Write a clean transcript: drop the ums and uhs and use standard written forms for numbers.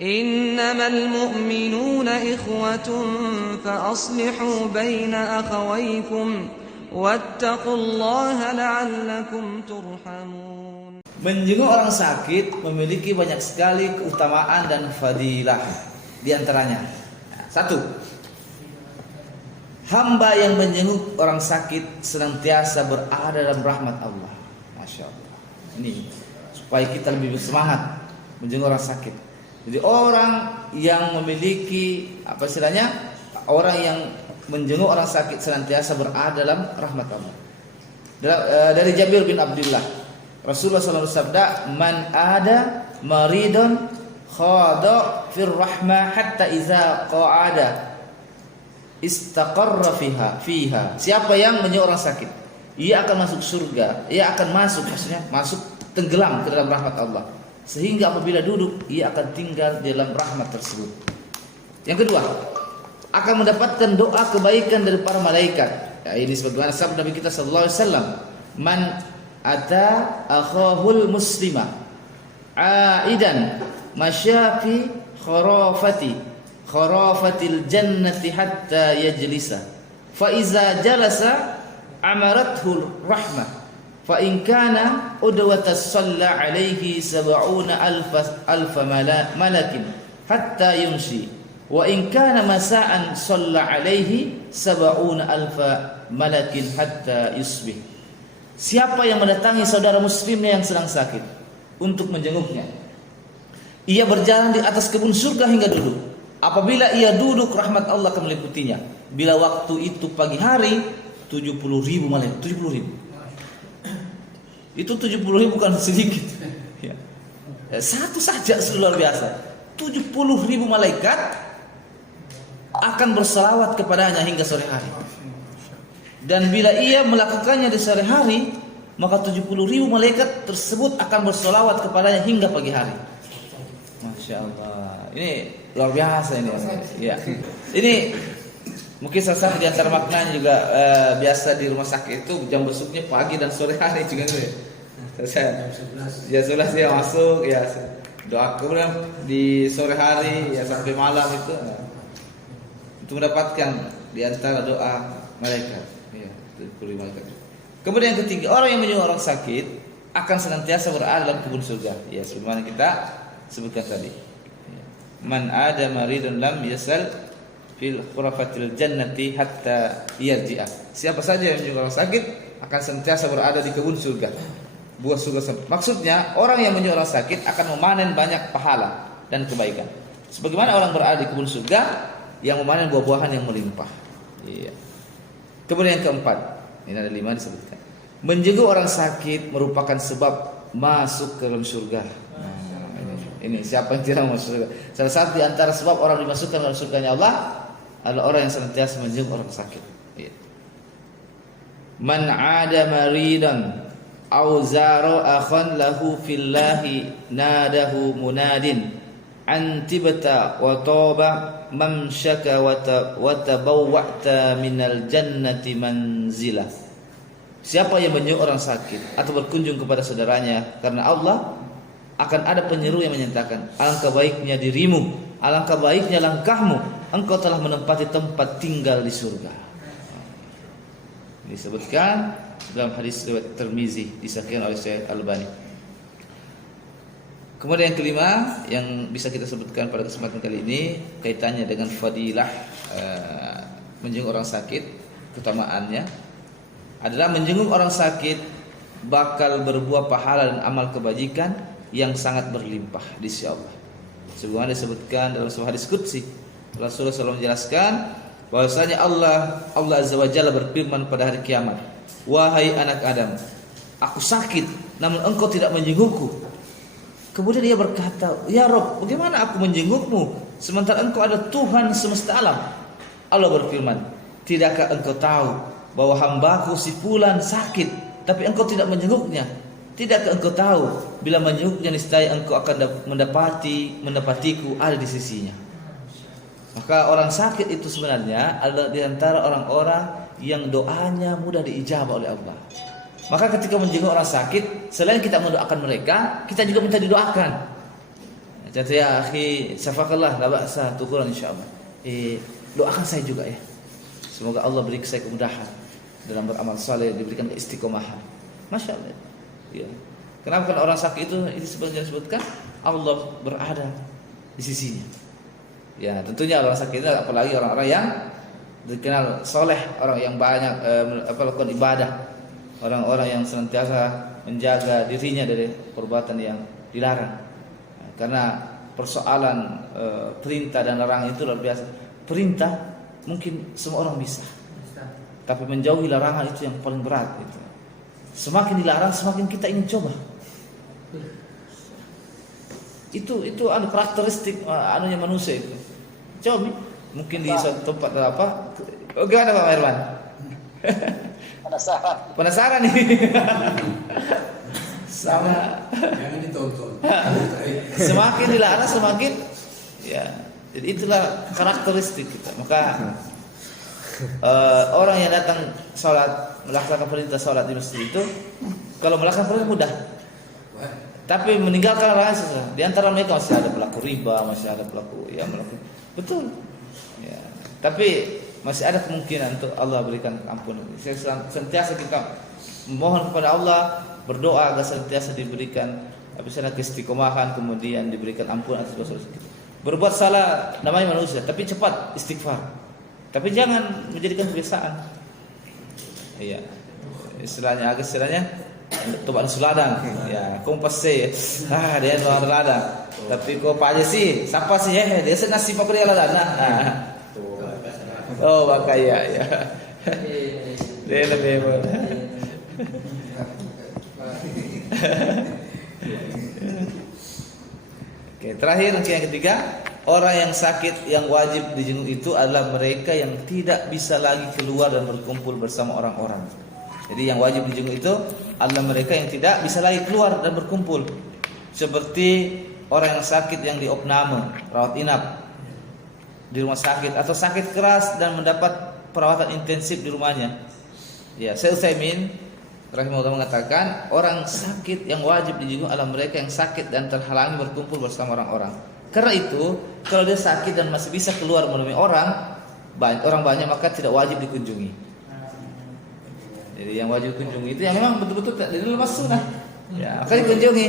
إنما المؤمنون إخوة فأصلحوا بين أخويكم واتقوا الله لعلكم ترحمون. Menjenguk orang sakit memiliki banyak sekali keutamaan dan fadilah. Di antaranya, satu, hamba yang menjenguk orang sakit senantiasa berada dalam rahmat Allah. Masya Allah. Ini supaya kita lebih bersemangat menjenguk orang sakit. Jadi orang yang memiliki orang yang menjenguk orang sakit senantiasa berada dalam rahmat Allah. Dari Jabir bin Abdullah, Rasulullah SAW bersabda, "Man ada maridun khada fir rahmah hatta iza qa'ada istaqarra fiha." Siapa yang menjenguk orang sakit, ia akan masuk surga. Ia akan masuk tenggelam ke dalam rahmat Allah. Sehingga apabila duduk, ia akan tinggal di dalam rahmat tersebut. Yang kedua, akan mendapatkan doa kebaikan dari para malaikat. Ya, ini sebagaimana sabda Nabi kita sallallahu alaihi wasallam, "Man ata akhahul muslima aidan masyafi kharafatil jannati hatta yajlisa fa iza jalasa amarathul rahmah fa in kana udwatas salla alaihi sab'una alfa malakin hatta yumsi wa in kana masa'an salla alaihi sab'una alfa malakin hatta yusbih." Siapa yang mendatangi saudara muslimnya yang sedang sakit untuk menjenguknya, ia berjalan di atas kebun surga hingga duduk. Apabila ia duduk, rahmat Allah akan meliputinya. Bila waktu itu pagi hari, 70.000 malaikat. 70.000. Itu 70.000 bukan sedikit. Ya. Satu saja luar biasa. 70.000 malaikat akan berselawat kepadanya hingga sore hari. Dan bila ia melakukannya di sore hari, maka 70.000 malaikat tersebut akan berselawat kepadanya hingga pagi hari. Masya Allah. Ini luar biasa ini. Ya. Ini mungkin salah satu di antara maknanya juga biasa di rumah sakit itu jam besuknya pagi dan sore hari juga gitu ya. Ya sudah saya masuk ya doa kemudian di sore hari ya sampai malam itu untuk mendapatkan di antara doa malaikat. Ya, 70 malaikat. Kemudian yang ketiga, orang yang menyuruh orang sakit akan senantiasa berada dalam kebun surga. Ya, sebagaimana kita sebutkan tadi. Ya. Man ada maridun lam yasal fil khurafatil jannati hatta yarji'a. Siapa saja yang menyuruh orang sakit akan senantiasa berada di kebun surga. Buah surga. Maksudnya, orang yang menyuruh orang sakit akan memanen banyak pahala dan kebaikan. Sebagaimana orang berada di kebun surga yang memanen buah-buahan yang melimpah. Iya. Kemudian yang keempat, ini ada 5 disebutkan. Menjenguk orang sakit merupakan sebab masuk ke dalam surga. Ini siapa yang tidak masuk surga? Salah satu di antara sebab orang dimasukkan ke dalam surganya Allah adalah orang yang senantiasa menjenguk orang sakit. Iya. Man 'ada maridan aw zara akhan lahu fillahi nadahu munadin antibta wa taba mamshaka wa tabawwa'ta minal jannati manzilah. Siapa yang menjenguk orang sakit atau berkunjung kepada saudaranya karena Allah, akan ada penyeru yang menyatakan, alangkah baiknya dirimu, alangkah baiknya langkahmu, engkau telah menempati tempat tinggal di surga. Disebutkan dalam hadis riwayat Tirmizi, disahihkan oleh Syekh Albani. Kemudian yang kelima yang bisa kita sebutkan pada kesempatan kali ini kaitannya dengan fadilah menjenguk orang sakit, keutamaannya adalah menjenguk orang sakit bakal berbuah pahala dan amal kebajikan yang sangat berlimpah di sisi Allah. Sebagaimana disebutkan dalam sebuah hadis qudsi, Rasulullah SAW menjelaskan bahwasanya Allah Azza wa Jalla berfirman pada hari kiamat, "Wahai anak Adam, aku sakit namun engkau tidak menjengukku." Kemudian dia berkata, "Ya Rabb, bagaimana aku menjengukmu sementara engkau adalah Tuhan semesta alam?" Allah berfirman, "Tidakkah engkau tahu bahwa hambaku si fulan sakit tapi engkau tidak menjenguknya? Tidakkah engkau tahu bila menjenguknya niscaya engkau akan mendapatiku ada di sisinya?" Maka orang sakit itu sebenarnya adalah di antara orang-orang yang doanya mudah diijabah oleh Allah. Maka ketika menjenguk orang sakit, selain kita mendoakan mereka, kita juga minta didoakan. Kata ya akhi, syafakallah la ba'sa tukuran insyaallah. Doakan saya juga ya. Semoga Allah beri saya kemudahan dalam beramal saleh, diberikan keistiqomahan. Masya Allah. Ya. Kenapa kan orang sakit itu sebenarnya disebutkan Allah berada di sisinya. Ya, tentunya orang sakit itu apalagi orang-orang yang dikenal soleh, orang yang banyak melakukan ibadah, orang-orang yang senantiasa menjaga dirinya dari perbuatan yang dilarang. Karena persoalan perintah dan larangan itu luar biasa. Perintah mungkin semua orang bisa, tapi menjauhi larangan itu yang paling berat. Itu. Semakin dilarang, semakin kita ingin coba. Itu karakteristik anunya manusia itu. Coba mungkin di suatu tempat apa? Gimana Pak Herman? Penasaran nih. Sama. Jangan ditonton. Semakin dilarang semakin ya. Jadi itulah karakteristik kita. Maka orang yang datang sholat, melaksanakan perintah sholat di masjid itu, kalau melaksanakan perintah mudah. Tapi meninggalkan larangan susah. Di antara mereka masih ada pelaku riba, masih ada pelaku yang melakukan betul. Ya. Tapi masih ada kemungkinan untuk Allah berikan ampunan. Sentiasa kita memohon kepada Allah, berdoa agar sentiasa diberikan keistiqomahan, kemudian diberikan ampunan atas dosa-dosa kita. Berbuat salah namanya manusia, tapi cepat istighfar. Tapi jangan menjadikan kebiasaan. Iya. Istilahnya tobat seladang. Ya, kompas sih. Dia luar ladang. Tapi kau aja sih, siapa sih dia nasi apa dia ladang. Oh, maka ya. Dia lebih Oke, terakhir yang ketiga, orang yang sakit yang wajib dijenguk itu adalah mereka yang tidak bisa lagi keluar dan berkumpul bersama orang-orang. Jadi yang wajib dijenguk itu adalah mereka yang tidak bisa lagi keluar dan berkumpul. Seperti orang yang sakit yang diopname, rawat inap di rumah sakit, atau sakit keras dan mendapat perawatan intensif di rumahnya. Ya, Syekh Utsaimin rahimahullah mengatakan orang sakit yang wajib dijenguk adalah mereka yang sakit dan terhalangi berkumpul bersama orang-orang. Karena itu, kalau dia sakit dan masih bisa keluar menemui orang banyak, maka tidak wajib dikunjungi. Jadi yang wajib dikunjungi itu yang memang betul-betul dari dalam sunnah. Ya, maka dikunjungi.